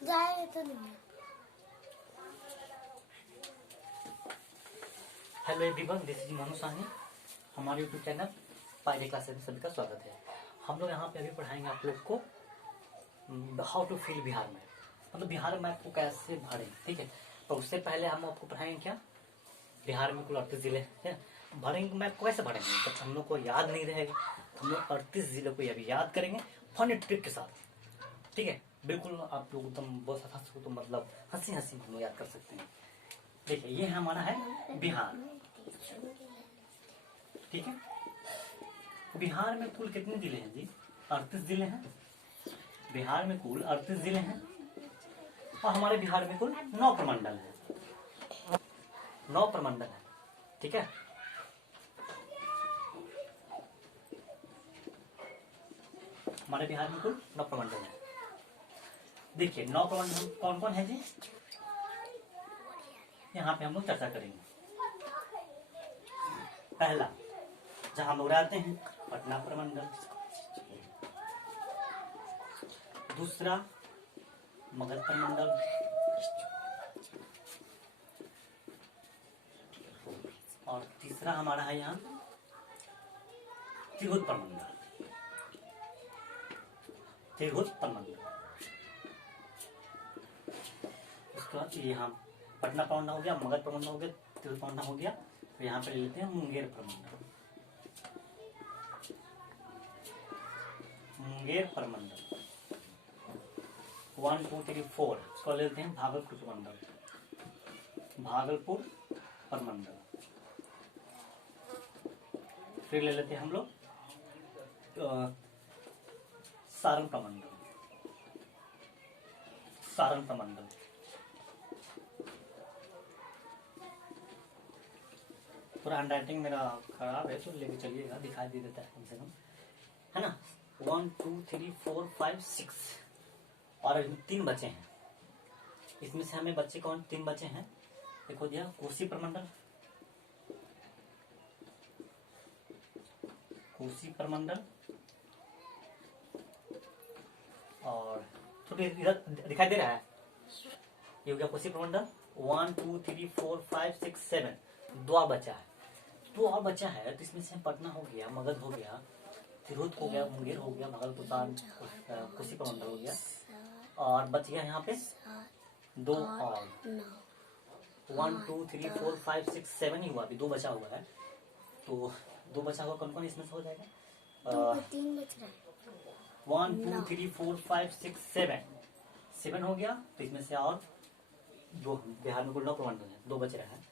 जाए तो नहीं। Hello everyone, this is Manu Sahni. हमारे यूट्यूब चैनल पायरे क्लासेस में सभी का स्वागत है। हम लोग यहाँ पे अभी पढ़ाएंगे आप लोग को how to fill Bihar map, मतलब बिहार मैप को कैसे भरें। ठीक है, तो उससे पहले हम आपको पढ़ाएंगे क्या, बिहार में कुल 38 जिले हैं, भरेंगे मैप को कैसे भरेंगे। तो हम लोग को याद नहीं रहेगा, हम लोग 38 जिलों को अभी याद करेंगे फन ट्रिक के साथ। ठीक है, बिल्कुल आप लोग एकदम बहुत हंस तो मतलब हंसी हंसी हम लोग याद कर सकते हैं। देखिए ये हमारा है बिहार। ठीक है, बिहार में कुल कितने जिले हैं जी? 38 जिले हैं। बिहार में कुल 38 जिले हैं और हमारे बिहार में कुल 9 प्रमंडल है। 9 प्रमंडल है। ठीक है, हमारे बिहार में कुल 9 प्रमंडल है। देखिए 9 प्रमंडल कौन कौन है जी, यहाँ पे हम लोग चर्चा करेंगे। पहला जहां हम लोग रहते हैं, पटना प्रमंडल। दूसरा मगध प्रमंडल। और तीसरा हमारा है यहाँ तिरहुत प्रमंडल। तिरहुत प्रमंडल। उसके बाद यहाँ पटना प्रमंडल हो गया, मगध प्रमंडल हो गया, तिरहुत प्रमंडल हो गया। तो यहाँ पे ले लेते हैं मुंगेर प्रमंडल। मुंगेर प्रमंडल 1 2 3 4। इसको ले लेते हैं भागलपुर प्रमंडल। भागलपुर प्रमंडल। फिर ले लेते हैं हम लोग सारण प्रमंडल। सारण प्रमंडल। पूरा हैंडराइटिंग मेरा खराब है तो लेके चलिएगा, दिखाई दे देता है कम से कम, है ना। 1 2 3 4 5 6 और 3 बचे हैं। इसमें से हमें बच्चे कौन 3 बचे हैं? देखो दिया कोसी प्रमंडल। कोसी प्रमंडल और थोड़ी इधर दिखाई दे रहा है, ये हो गया कोसी प्रमंडल। 1 2 3 4 5 6 7 दो और बचा है। दो और बचा है तो इसमें से पटना हो गया, मगध हो गया, तिरहुत हो गया, मुंगेर हो गया, भागलपुर, कोसी प्रमंडल हो गया और बच गया यहाँ पे 2 और 1 2 3 4 5 6 7 ही हुआ, अभी 2 बचा हुआ है। तो 2 बचा हुआ कौन कौन इसमें से हो जाएगा? 3 बच रहा है। 1 2 3 4 5 6 7 हो गया। तो इसमें से और जो बिहार में कुल 9 प्रमंडल है, 2 बच रहा है।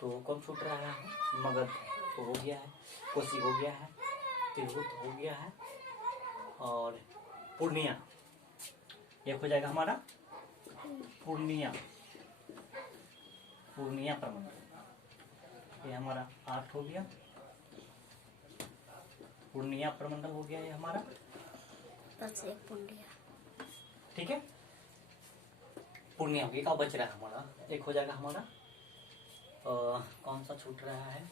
तो कौन छूट रहा है? मगध तो हो गया है, कोसी हो गया है, तिरहुत हो गया है और पूर्णिया एक हो जाएगा हमारा पूर्णिया। पूर्णिया प्रमंडल ये हमारा 8 हो गया। पूर्णिया प्रमंडल हो गया ये हमारा। बस एक पूर्णिया। ठीक है, पूर्णिया एक और बच रहा है हमारा, एक हो जाएगा हमारा कौन सा छूट रहा है?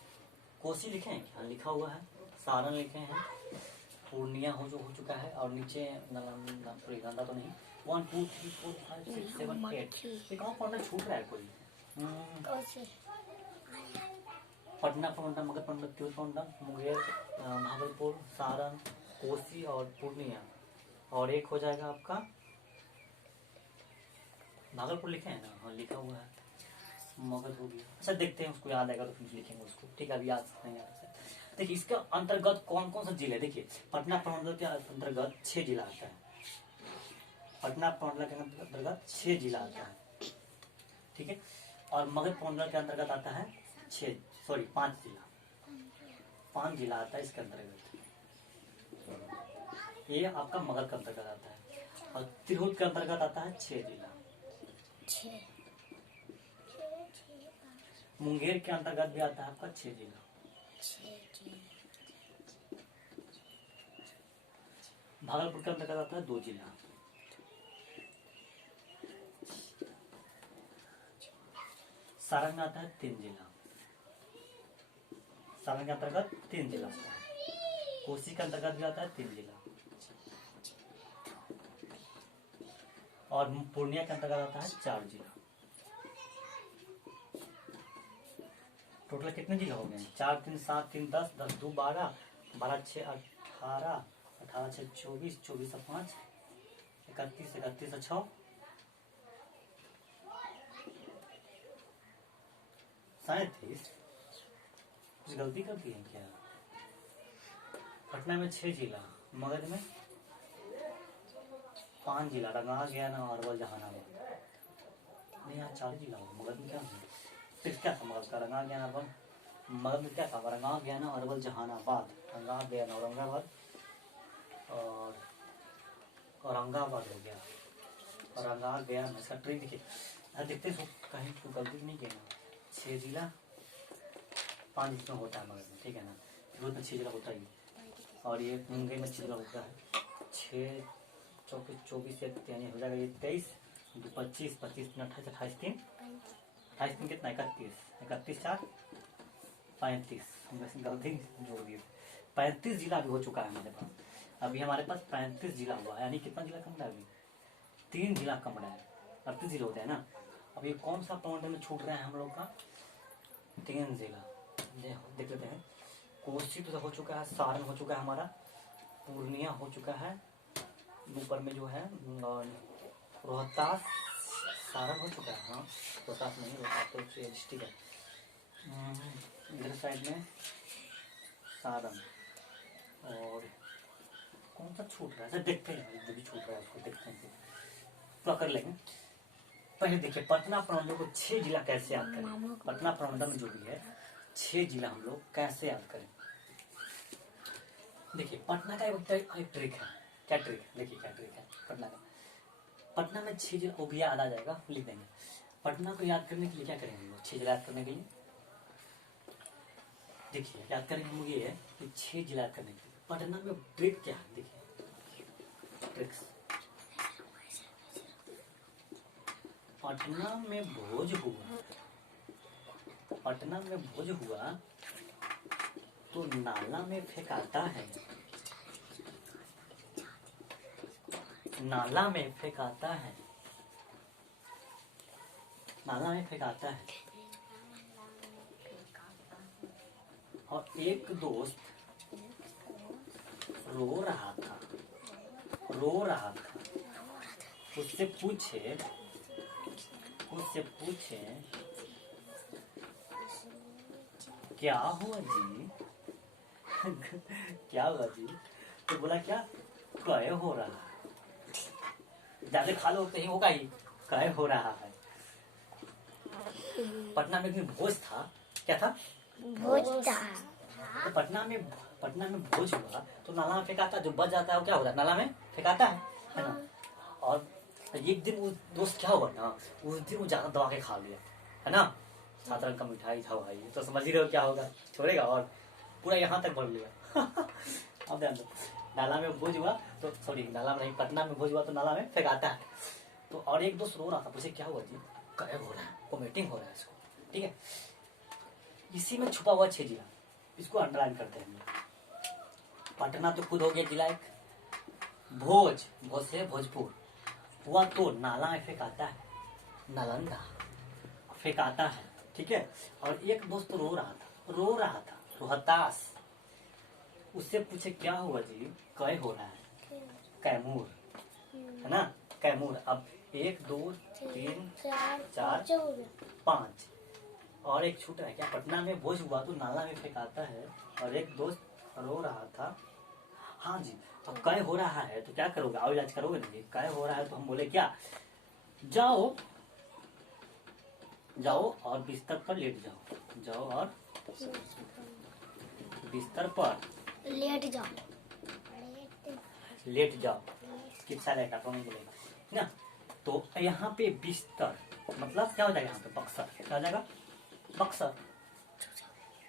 कोसी लिखे हैं क्या? लिखा हुआ है। सारण लिखे हैं, पूर्णिया हो चुका है और नीचे नालंदा तो नहीं। 1 2 3 4 5 6 7 8 एक और प्रमंडल छूट रहा है कोई। पटना प्रमंडल, मगध प्रमंडल, तिरहुत प्रमंडल, मुंगेर, भागलपुर, सारण, कोसी और पूर्णिया। और एक हो जाएगा आपका भागलपुर लिखे हैं ना? हाँ लिखा हुआ है। मगध हो गया। अच्छा देखते हैं, उसको याद आएगा तो फिर लिखेंगे उसको। ठीक है, अभी याद नहीं आ रहा। देखिए इसके अंतर्गत कौन कौन सा जिले? देखिए पटना प्रमंडल के अंतर्गत 6 जिला आता है। पटना प्रमंडल के अंतर्गत 6 जिला आता है। ठीक है, और मगध प्रमंडल के अंतर्गत आता है 5 जिला। 5 जिला आता है इसके अंतर्गत। ये आपका मगध के अंतर्गत आता है और तिरहुत के अंतर्गत आता है 6 जिला। मुंगेर के अंतर्गत भी आता है आपका 6 जिला। भागलपुर के अंतर्गत आता है 2 जिला। सारण में आता है 3 जिला। सारण के अंतर्गत 3 जिला आता है। कोसी के अंतर्गत भी आता है 3 जिला और पूर्णिया के अंतर्गत आता है 4 जिला। टोटल कितने जिला हो गए? 4 3 7 3 10 10 2 12 12 6 18 18 6 24 24 से 5 31 31 से 6 37। कुछ गलती कर दी है क्या? पटना में 6 जिला, मगध में 5 जिला, रंगा गया ना अरवल जहानाबाद। नहीं यहाँ 4 जिला हो, मगध में क्या है? फिर क्या था मगध का? रंगा गया अरवल। मगध में क्या था? रंगा गया ना अरवल जहानाबाद, रंगा गया ना औरंगाबाद और औरंगाबाद हो गया, रंगा गया ना। इसका ट्रिक देखिए, देखते हैं कहीं तो गलती नहीं किया ना। 6 जिला 5 इसमें होता है मगध में, ठीक है ना। फिरोज में 6 जिला होता ही, और ये मुंगेर में 6 जिला होता है। 6 चौके 24 यानी हो जाएगा ये 23 25 25 28 28 3 28 3 कितना? 31 31 4 35। गलती जोड़ दिए, 35 जिला भी हो चुका है हमारे पास। अभी हमारे पास 35 जिला हुआ है, यानी कितना जिला कम रहा है? अभी 3 जिला कम रहा है, 38 जिले होते हैं ना। अब ये कौन सा पॉइंट में छूट रहा है हम लोग का? 3 जिला देख लेते हैं। कोसी तो हो चुका है, सारण हो चुका है हमारा, पूर्णिया हो चुका है, ऊपर में जो है रोहतास सारण हो चुका है। हाँ रोहतास नहीं, रोहतास तो डिस्ट्रिक्ट है। इधर साइड में सारण, और कौन सा छूट रहा है सर? देखते हैं जो भी छूट रहा है उसको देखते हैं, पूरा कर लेंगे। पहले देखिए पटना प्रमंडल को 6 जिला कैसे याद करें? पटना प्रमंडल में जो भी है 6 जिला हम लोग कैसे याद करें? देखिए पटना का एक ट्रिक है। क्या ट्रिक है? देखिए क्या ट्रिक है पटना का। पटना में 6 जिला, वो भी याद आ जाएगा, लिख देंगे। पटना को याद करने के लिए क्या करेंगे? 6 जिला याद करने के लिए देखिए याद करेंगे हम ये है कि 6 जिला याद करने के लिए पटना में ट्रिक क्या है? देखिए ट्रिक्स। पटना में भोज हुआ, पटना में भोज हुआ तो नाला में फेंकाता है, नाला में फेंकाता है, नाला में फेंकाता है। और एक दोस्त रो रहा था, रो रहा था, उससे पूछे क्या हुआ जी? क्या हुआ जी? तो बोला क्या? कहे हो रहा है। ज्यादा खा लो कहीं होगा ही, कहे हो रहा है। पटना में एक भोज था, क्या था? भोज था। तो पटना में भोज हुआ तो नाला में फेंकाता, जो बच जाता है वो क्या होता है? नाला में फेंकाता है ना। और एक दिन वो दोस्त क्या हुआ ना, उस दिन वो ज्यादा दबा के खा लिया, है ना। 7 रंग का मिठाई था भाई, तो समझ ही रहे हो क्या होगा, छोड़ेगा और पूरा यहाँ तक भर लिया। अब ध्यान दो, नाला में भोज हुआ तो सॉरी नाला में नहीं, पटना में भोज हुआ तो नाला में फेंकाता है। तो और एक दोस्त रो रहा था, पूछे क्या हुआ जी? गायब हो रहा है, वोमिटिंग हो रहा है इसको, ठीक है। इसी में छुपा हुआ 6 जिला, इसको अंडरलाइन करते हैं। पटना तो खुद हो गया जिला एक, भोज से भोजपुर हुआ तो नाला में फेंकाता है, नालंदा फेंकाता है, ठीक है। और एक दोस्त रो रहा था रोहतास, उससे पूछे क्या हुआ जी? कहे हो रहा है, कैमूर, है ना, कैमूर। अब 1 2 3 4 5 और एक छूट है क्या? पटना में भोज हुआ तो नाला में फेंकाता है, और एक दोस्त रो रहा था। हाँ जी, अब कहे हो रहा है तो क्या करोगे? आओ इलाज करोगे नहीं। कहे हो रहा है तो हम बोले क्या? जाओ और बिस्तर पर लेट जाओ, जाओ और बिस्तर पर लेट जाओ, कितना रहेगा तो नहीं बोलेगा ना। तो यहाँ पे बिस्तर मतलब क्या हो जाएगा? यहाँ पे बक्सर, क्या हो जाएगा? बक्सर।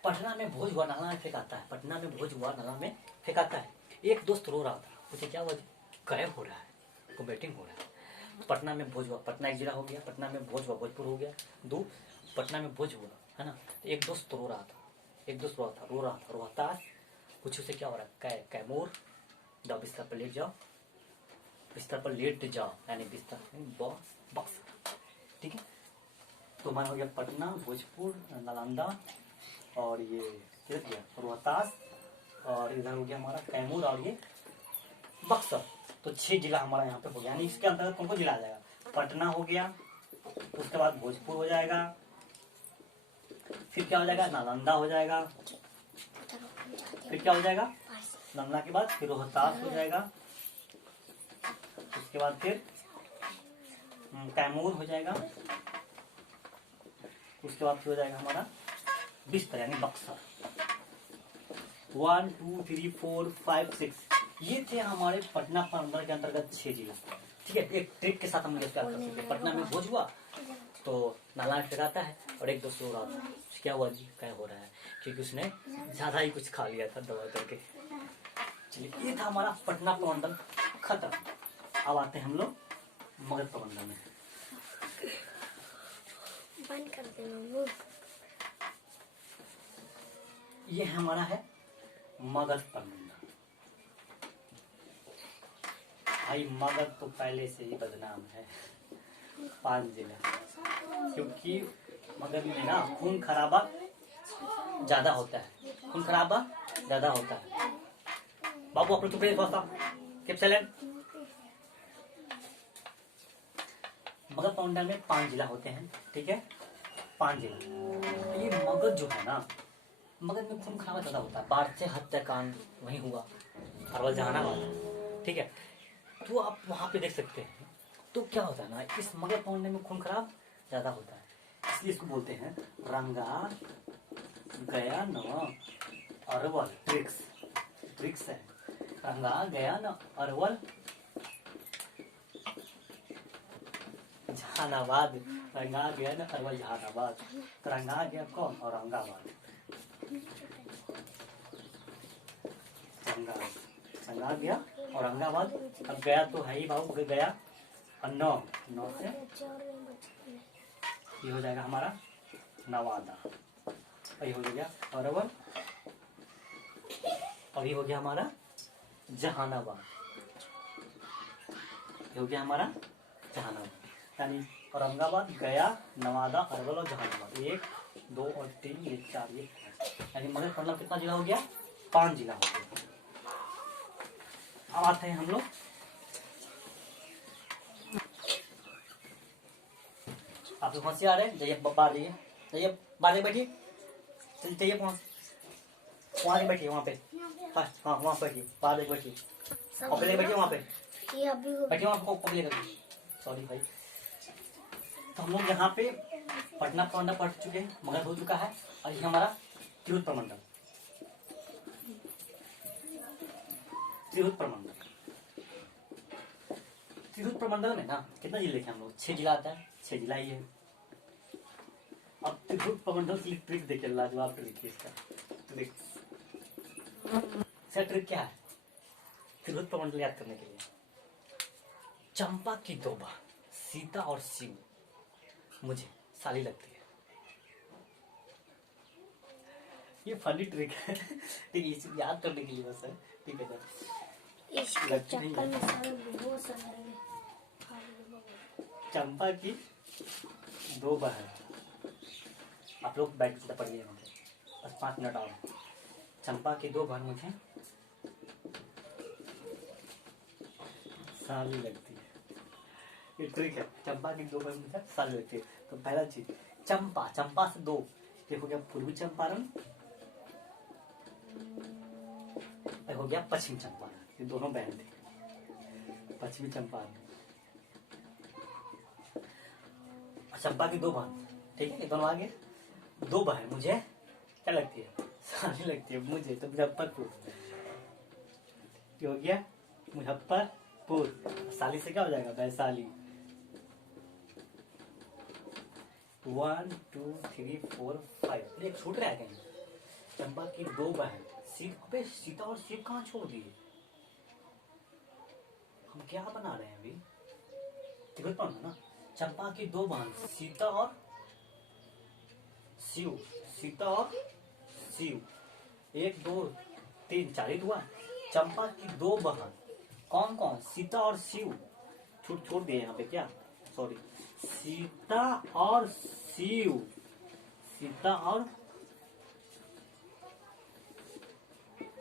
पटना में भोज हुआ नाला में फेंकाता है, पटना में भोज हुआ नाला में फेंकाता है। एक दोस्त रो रहा था, पूछे क्या हुआ? गायब हो रहा है, वोमिटिंग हो रहा है। पटना में भोज हुआ, पटना एक जिला हो गया, पटना में भोज हुआ भोजपुर हो गया। 2 पटना में भोज हुआ, है ना। एक दोस्त रो रहा था, रोहतास, कुछ उसे क्या हो रहा है? कैमूर, जाओ बिस्तर पर लेट जाओ, बिस्तर पर लेट जाओ, यानी बिस्तर बक्स। ठीक है, तो हमारा हो गया पटना, भोजपुर, नालंदा और ये किधर गया रोहतास, और इधर हो गया हमारा कैमूर और ये बक्सर। तो 6 जिला हमारा यहाँ पे हो गया, यानी इसके अंतर्गत कौन कौन जिला आ जाएगा? पटना हो गया, उसके बाद भोजपुर हो जाएगा, फिर क्या हो जाएगा? नालंदा हो जाएगा, फिर क्या हो जाएगा? नालंदा के बाद फिर रोहतास हो जाएगा, उसके बाद फिर कैमूर हो जाएगा, उसके बाद फिर हो जाएगा हमारा बिस्तर यानी बक्सर। 1 2 3 4 5 6 ये थे हमारे पटना प्रमंडल के अंतर्गत 6 जिला। ठीक है, एक ट्रिक के साथ हम लोग क्या कर सकते हैं, पटना में भोज हुआ तो नाला में फेंकाता है और एक दोस्त रो रहा था, क्या हुआ जी, क्या हो रहा है, क्योंकि उसने ज्यादा ही कुछ खा लिया था दवा करके। चलिए, ये था हमारा पटना प्रमंडल खत्म। अब आते हैं हम लोग मगध प्रमंडल में। बंद कर देना। ये हमारा है मगध प्रमंडल। भाई मगध तो पहले से ही बदनाम है, 5 जिला, क्योंकि मगध में ना खून खराबा ज्यादा होता है, खून खराबा ज्यादा होता है। बाबू आप लोग चुप रहिए, कीप साइलेंट। मगध प्रमंडल में 5 जिला होते हैं। ठीक है, 5 जिला। ये मगध जो है ना, मगध में खून खराबा ज्यादा होता है, बाढ़ से हत्याकांड वहीं हुआ, अरवल जहानाबाद। ठीक है, तो आप वहां पे देख सकते हैं। तो क्या होता है ना, इस मगध प्रमंडल में खून खराब ज्यादा होता है, इसलिए इसको बोलते हैं रंगा गया न अरवल। ट्रिक्स है, रंगा गया न अरवल जहानाबाद, रंगा गया न अरवल जहानाबाद। रंगा गया कौन? औरंगाबाद। रंगा गया औरंगाबाद। अब गया तो है ही बाबू, गया और 9 से ये हो जाएगा हमारा नवादा, और ये हो गया अरवल, और ये हो गया हमारा जहानाबाद, ये हो गया हमारा जहानाबाद। यानी औरंगाबाद, गया, नवादा, अरवल और जहानाबाद। 1 2 और 3 ये 4 ये 5, यानी मगध प्रमंडल कितना जिला हो गया? 5 जिला हो गया। अब आते हैं हम लोग आप लोग होशियार है, जाइए बाहर जाइए, जाइए बाहर बैठिए, चाहिए वहाँ से बैठिए, वहाँ पे फर्स्ट, हाँ वहाँ बैठिए, बाहर बैठिए, कॉपी बैठिए वहाँ पे, बैठिए वहाँ पे कॉपी लेकर। सॉरी भाई। तो हम लोग यहाँ पे पटना प्रमंडल पढ़ चुके हैं, मगध हो चुका है, और ये हमारा तिरहुत प्रमंडल। तिरहुत प्रमंडल में ना कितना जिले लिखे हम लोग? 6 जिला आता है, 6 जिला ही है। अब तिरहुत प्रमंडल की ट्रिक देखिए, लाजवाब ट्रिक है इसका। ट्रिक क्या है तिरहुत प्रमंडल याद करने के लिए? चंपा की 2 बहन सीता और शिव मुझे साली लगती है। ये फनी ट्रिक है, ठीक है, इसे याद करने के लिए बस है। ठीक है सर, चंपा की 2 बहन, आप लोग बैठ के पढ़िए बस 5 मिनट और। चंपा की 2 बहन मुझे साली लगती है, ये ट्रिक है। चंपा की 2 बहन मुझे साली लगती है। तो पहला चीज चंपा, चंपा से 2, ये हो गया पूर्वी चंपारण, हो गया पश्चिम चंपारण। ये दोनों बहन थे, पश्चिमी चंपारण। चंपा की 2 बहन, ठीक है, ये दोनों आगे। 2 बहन मुझे क्या लगती है? साली लगती है मुझे। तो मुजफ्फरपुर, ये हो गया मुजफ्फरपुर। साली से क्या हो जाएगा? वैशाली। 1 2 3 4 5 एक छूट रहा है कहीं। चंपा की 2 बहन सीता और शिव कहाँ छोड़ दिए? हम क्या बना रहे हैं अभी? तिरहुत प्रमंडल ना। चंपा की 2 बहन सीता और शिव, सीता और शिव, 1 2 3 4 ही हुआ। चंपा की 2 बहन कौन कौन? सीता और शिव। छोड़ दिए यहाँ पे क्या, सॉरी। सीता और शिव, सीता और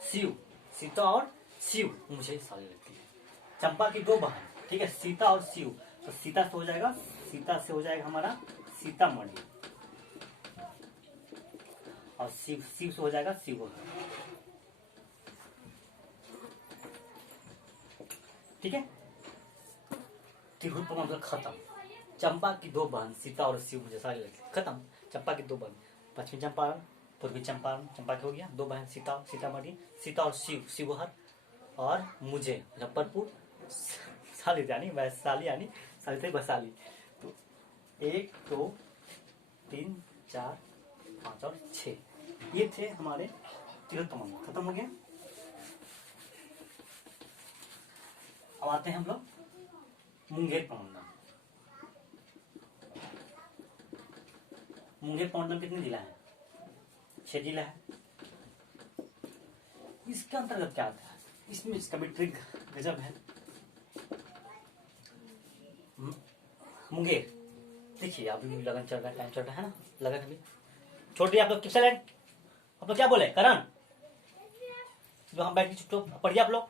शिव, सीता और शिव मुझे सारी लगती है। चंपा की दो बहन, ठीक है, सीता और शिव। तो सीता से हो जाएगा, सीता से हो जाएगा हमारा सीतामढ़ी, और शिव से हो जाएगा शिवहर। ठीक है, त्रिभुज प्रमंडल खत्म। चंपा की दो बहन सीता और शिव मुझे सारी लगती है, खत्म। चंपा की दो बहन, पश्चिमी चंपारण, पूर्वी चंपारण, चंपा के हो गया। दो बहन सीता, सीतामढ़ी, सीता और शिव, शिवहर। और मुझे मुजफ्फरपुर, साली यानी वैशाली, यानी सावित्री वैशाली। तो 1 2 3 4 5 और 6, ये थे हमारे त्रिभुज प्रमंडल। खत्म हो गया। अब आते हैं हम लोग मुंगेर प्रमंडल। मुंगेर प्रमंडल कितने जिला है? 6 जिला है। इसके अंतर्गत क्या आता है? इसमें इसका भी ट्रिक गजब है। मुंगेर, देखिए अभी लगन चल रहा है, टाइम चल रहा है ना, लगन अभी छोड़ दिया आप लोग। किस साइड आप लोग क्या बोले? करण, जो हम बैठ के चुप पढ़िए आप लोग,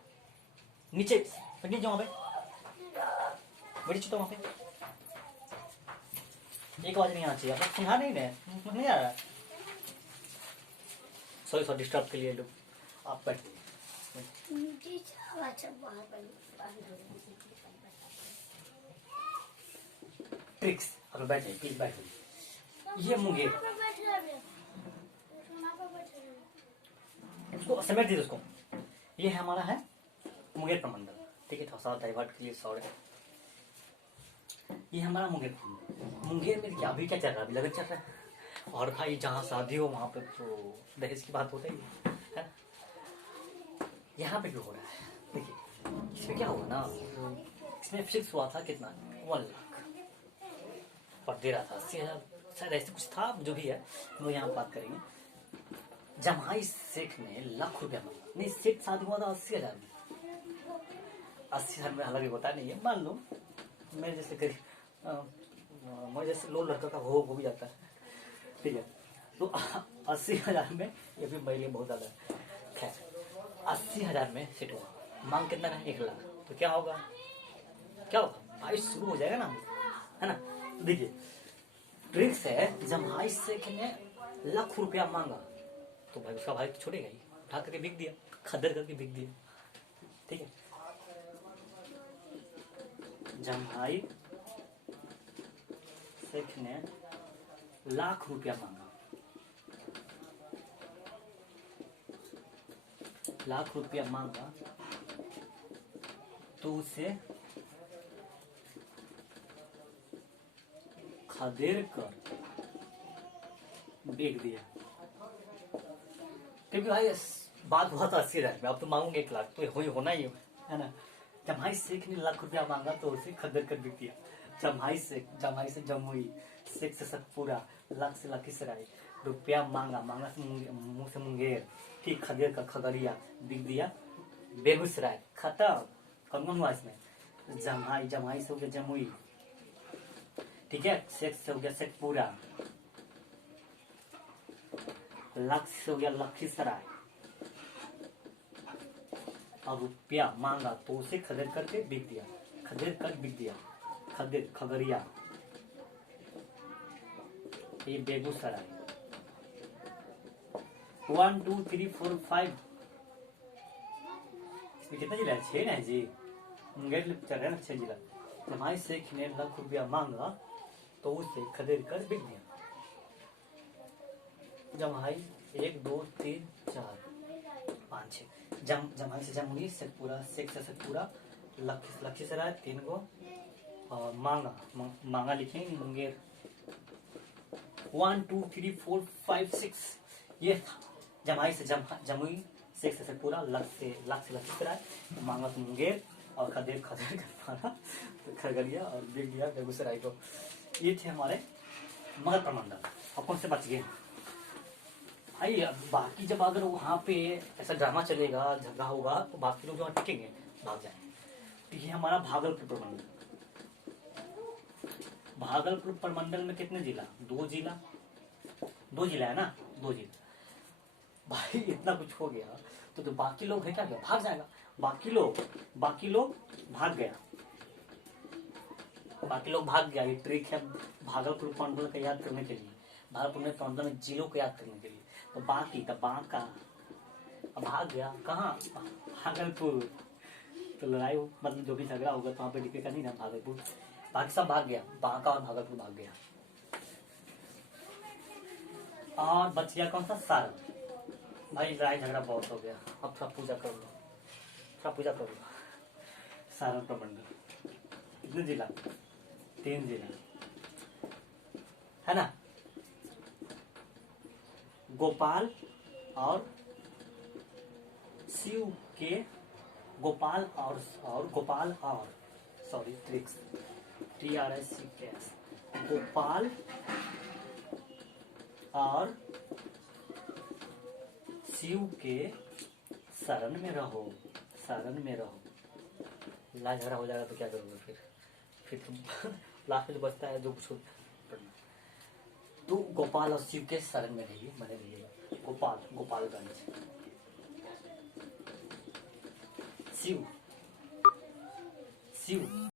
नीचे बैठिए, जो वहां पे बैठिए चुप वहां पे। एक आवाज नहीं आना चाहिए, आप लोग सुना नहीं रहे, नहीं आ रहा। सॉरी डिस्टर्ब के लिए लोग, आप बैठिए। ट्रिक्स, अब बैठिए प्लीज, बैठिए। ये मुंगेर, उसको समेट दीजिए उसको। ये हमारा है मुंगेर प्रमंडल, ठीक है, थोड़ा सा डाइवर्ट के लिए सॉरी। ये हमारा मुंगेर प्रमंडल। मुंगेर में क्या अभी क्या चल रहा है? अभी लगन चल रहा है, और भाई जहाँ शादी हो वहां पे तो दहेज की बात होता ही है। यहाँ पे क्यों हो रहा है? देखिए इसमें क्या हुआ ना, इसमें फिक्स हुआ था कितना, 1 लाख पर दे रहा था, 80,000 शायद, ऐसे कुछ था, जो भी है हम लोग यहाँ बात करेंगे। जमाई शेख ने लाख रुपया मांगा, नहीं शेख शादी हुआ था 80,000 में। 80,000 में हालांकि होता नहीं है, मान लो मेरे जैसे गरीब, मैं जैसे लो लड़का का हो भी जाता है, ठीक है। तो 80,000 में, ये भी मेरे लिए बहुत ज्यादा है, खैर 80,000 में सेट हुआ। मांग कितना है? 1 लाख। तो क्या होगा, क्या होगा भाई, शुरू हो जाएगा ना, है ना। तो देखिए ट्रिक्स है, जमाई शेख ने लाख रुपया मांगा तो भाई उसका भाई तो छोड़ेगा ही, उठा करके बिक दिया, खदर करके बिक दिया, ठीक है। जमाई शेख ने लाख रुपया मांगा, लाख रुपया मांगा तो उसे खदेड़ कर बेच दिया, क्योंकि भाई बात हुआ था 80,000 में, अब तो मांगूंगे 1 लाख, तो होना ही है ना। जमाई शेख ने लाख रुपया मांगा तो उसे खदेड़ कर बिक दिया। जमाई से जमुई, शेख से सतपुरा, लाख से लखीसराय, रुपया मांगा से मुंह से मुंगेर, ठीक, खदेड़ कर खगड़िया, बिक दिया बेगूसराय, खत्म। कौन हुआ इसमें? जमाई से हो गया जमुई, ठीक है, शेख से हो गया शेखपुरा, लाख से हो गया लखीसराय, और रुपया मांगा तो उसे खदेड़ करके बिक दिया, खदेड़ कर बिक दिया, खदेड़ खगड़िया, ये बेगूसराय। 1 2 3 4 5, इसमें कितना जिला है? 6 ना जी, मुंगेर चल रहा है ना, 6 जिला। जमाई शेख ने लाख रुपया मांगा तो उसे खदेड़ कर बिक दिया। जमाई 1 2 3 4 5 6, जमाई से जमुई, शेखपुरा, शेख से शेखपुरा, लखीसराय 3 गो, और मांगा लिखेंगे मुंगेर। 1 2 3 4 5 6, ये था जमाई से जमुई, शेख से शेखपुरा, लाख से लखीसराय, मांगा तो मुंगेर, और खदेड़ तो खगड़िया, और बिक दिया बेगूसराय को। ये थे हमारे मगध प्रमंडल। अब कौन से बच गए भाई? जब अगर वहाँ पे ऐसा ड्रामा चलेगा, झगड़ा होगा, तो बाकी लोग जो टिकेंगे भाग जाएंगे। ये हमारा भागलपुर प्रमंडल। भागलपुर प्रमंडल में कितने जिला? 2 जिला। 2 जिला है ना, 2 जिला। भाई इतना कुछ हो गया तो बाकी लोग है क्या, भाग जाएगा। बाकी लोग भाग गया, बाकी लोग भाग गया। ये ट्रिक है भागलपुर प्रमंडल को याद करने के लिए, भागलपुर में प्रमंडल में जिलों को याद करने के लिए। तो बाका भाग गया कहाँ? भागलपुर। तो लड़ाई मतलब जो भी झगड़ा होगा तो वहाँ पे डिपेगा नहीं ना, भागलपुर। बाकी सब भाग गया, बांका और भागलपुर भाग गया। और बच गया कौन सा? सारण। भाई लड़ाई झगड़ा बहुत हो गया, अब थोड़ा पूजा कर लो, थोड़ा पूजा कर लो। सारण प्रमंडल कितने जिला? 3 जिला है ना। गोपाल और शिव के, गोपाल और सॉरी ट्रिक्स, TRICS, गोपाल और शिव के शरण में रहो, शरण में रहो। लड़ाई झगड़ा हो जाएगा तो क्या करोगे फिर तो लास्ट में जो बचता है जो कुछ पढ़ना। तो गोपाल और शिव के शरण में रहिए, बने रहिए। गोपालगंज। शिव